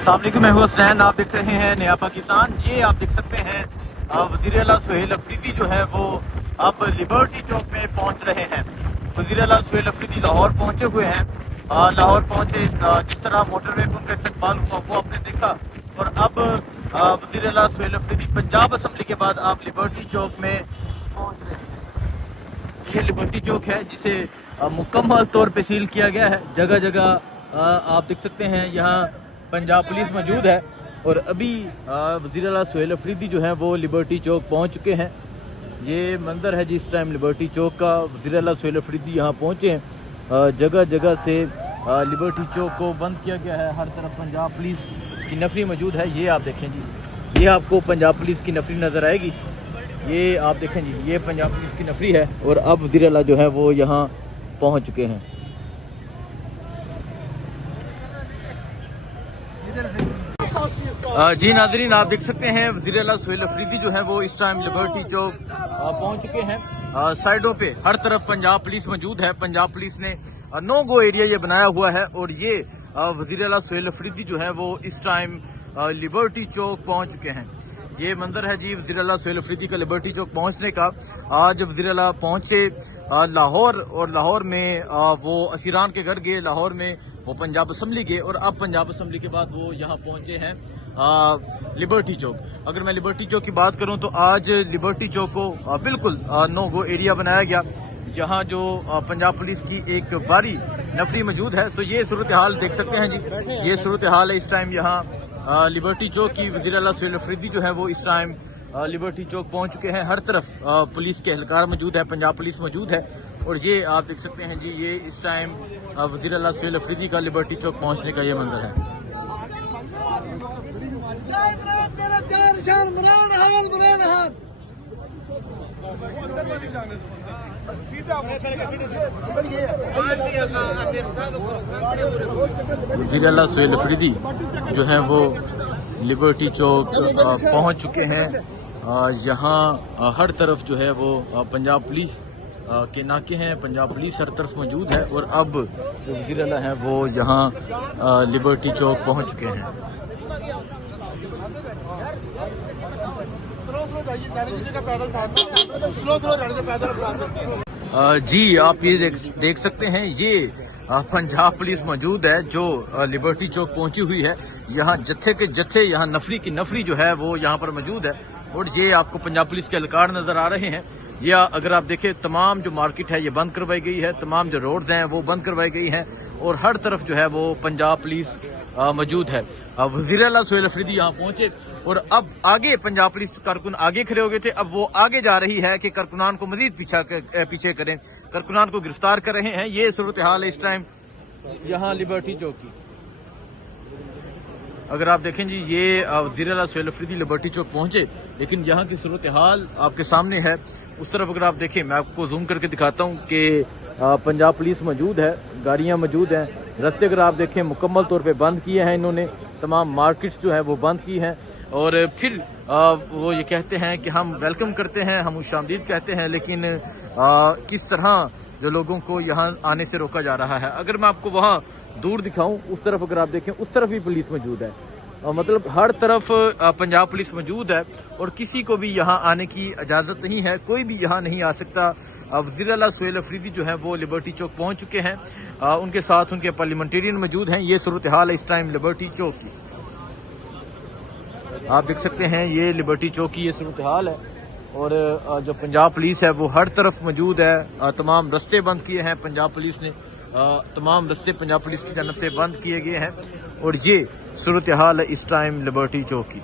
अस्सलाम वालेकुम, मैं हूं हसनैन। आप देख रहे हैं नया पाकिस्तान। ये आप देख सकते हैं वज़ीर आला सुहेल अफरीदी जो है वो अब लिबर्टी चौक में पहुंच रहे हैं। वज़ीर आला सुहेल अफरीदी लाहौर पहुंचे हुए हैं। लाहौर पहुंचे जिस तरह मोटरवे पर उनका इस्तकबाल हुआ वो आपने देखा। और अब वज़ीर आला सुहेल अफरीदी पंजाब असम्बली के बाद आप लिबर्टी चौक में पहुंच रहे हैं। ये लिबर्टी चौक है जिसे मुकम्मल तौर पर सील किया गया है। जगह जगह आप देख सकते हैं यहाँ पंजाब पुलिस मौजूद है। और अभी वज़ीर आला सुहेल अफरीदी जो है वो लिबर्टी चौक पहुंच चुके हैं। ये मंजर है जिस टाइम लिबर्टी चौक का। वज़ीर आला सुहेल अफरीदी यहाँ पहुंचे हैं। जगह जगह से लिबर्टी चौक को बंद किया गया है। हर तरफ पंजाब पुलिस की नफरी मौजूद है। ये आप देखें जी, ये आपको पंजाब पुलिस की नफरी नज़र आएगी। ये आप देखें जी, ये पंजाब पुलिस की नफरी है। और अब वज़ीर आला जो है वो यहाँ पहुँच चुके हैं। जी नाजरीन, आप देख सकते हैं वज़ीर आला सुहेल अफरीदी जो है वो इस टाइम लिबर्टी चौक पहुंच चुके हैं। साइडों पे हर तरफ पंजाब पुलिस मौजूद है। पंजाब पुलिस ने नो गो एरिया ये बनाया हुआ है। और ये वज़ीर आला सुहेल अफरीदी जो है वो इस टाइम लिबर्टी चौक पहुंच चुके हैं। ये मंजर है जी वज़ीर आला सुहेल अफरीदी का लिबर्टी चौक पहुंचने का। आज वज़ीर आला पहुंचे लाहौर, और लाहौर में वो अशीरान के घर गए, लाहौर में वो पंजाब असम्बली गए, और अब पंजाब असम्बली के बाद वो यहाँ पहुंचे हैं लिबर्टी चौक। अगर मैं लिबर्टी चौक की बात करूं तो आज लिबर्टी चौक को बिल्कुल नो गो एरिया बनाया गया। यहाँ जो पंजाब पुलिस की एक भारी नफरी मौजूद है। सो ये सूरत हाल देख सकते हैं जी, ये सूरत हाल है इस टाइम यहाँ लिबर्टी चौक की। वज़ीर आला सुहेल अफरीदी जो है वो इस टाइम लिबर्टी चौक पहुंच चुके हैं। हर तरफ पुलिस के एहलकार मौजूद है, पंजाब पुलिस मौजूद है। और ये आप देख सकते हैं जी, ये इस टाइम वज़ीर आला सुहेल अफरीदी का लिबर्टी चौक पहुंचने का ये मंजर है। वज़ीर आला सुहेल अफरीदी जो है वो लिबर्टी चौक पहुंच चुके हैं। यहाँ हर तरफ जो है वो पंजाब पुलिस के नाके हैं, पंजाब पुलिस हर तरफ मौजूद है। और अब जो वज़ीर आला है वो यहाँ लिबर्टी चौक पहुंच चुके हैं। जी आप ये देख सकते हैं, ये पंजाब पुलिस मौजूद है जो लिबर्टी चौक पहुंची हुई है। यहाँ जत्थे के जत्थे, यहाँ नफरी की नफरी जो है वो यहाँ पर मौजूद है। और ये आपको पंजाब पुलिस के एहलकार नजर आ रहे हैं। या अगर आप देखें, तमाम जो मार्केट है ये बंद करवाई गई है, तमाम जो रोड्स हैं वो बंद करवाई गई हैं। और हर तरफ जो है वो पंजाब पुलिस मौजूद है। वज़ीर आला सुहेल अफरीदी यहाँ पहुंचे और अब आगे पंजाब पुलिस कारकुन आगे खड़े हो गए थे। अब वो आगे जा रही है कि कारकुनान को मजीद पीछे करें, कारकुनान को गिरफ्तार कर रहे हैं। ये सूरत हाल है इस टाइम यहाँ लिबर्टी चौक की। अगर आप देखें जी, ये वज़ीर आला सुहेल अफरीदी लिबर्टी चौक पहुंचे, लेकिन यहाँ की सूरत हाल आपके सामने है। उस तरफ अगर आप देखें, मैं आपको जूम करके दिखाता हूँ कि पंजाब पुलिस मौजूद है, गाड़ियाँ मौजूद हैं। रास्ते अगर आप देखें मुकम्मल तौर पे बंद किए हैं इन्होंने, तमाम मार्केट्स जो है वो बंद की हैं। और फिर वो ये कहते हैं कि हम वेलकम करते हैं, हम खुशामदीद कहते हैं, लेकिन किस तरह जो लोगों को यहाँ आने से रोका जा रहा है। अगर मैं आपको वहाँ दूर दिखाऊं, उस तरफ अगर आप देखें, उस तरफ भी पुलिस मौजूद है। मतलब हर तरफ पंजाब पुलिस मौजूद है और किसी को भी यहाँ आने की इजाज़त नहीं है, कोई भी यहाँ नहीं आ सकता। वज़ीर आला सुहेल अफरीदी जो है वो लिबर्टी चौक पहुँच चुके हैं। उनके साथ उनके पार्लियामेंटेरियन मौजूद हैं। ये सूरत हाल है इस टाइम लिबर्टी चौक की। आप देख सकते हैं, ये लिबर्टी चौक की ये सूरत हाल है। और जो पंजाब पुलिस है वो हर तरफ मौजूद है। तमाम रास्ते बंद किए हैं पंजाब पुलिस ने, तमाम रास्ते पंजाब पुलिस की जानब से बंद किए गए हैं। और ये सूरत हाल है इस टाइम लिबर्टी चौक की।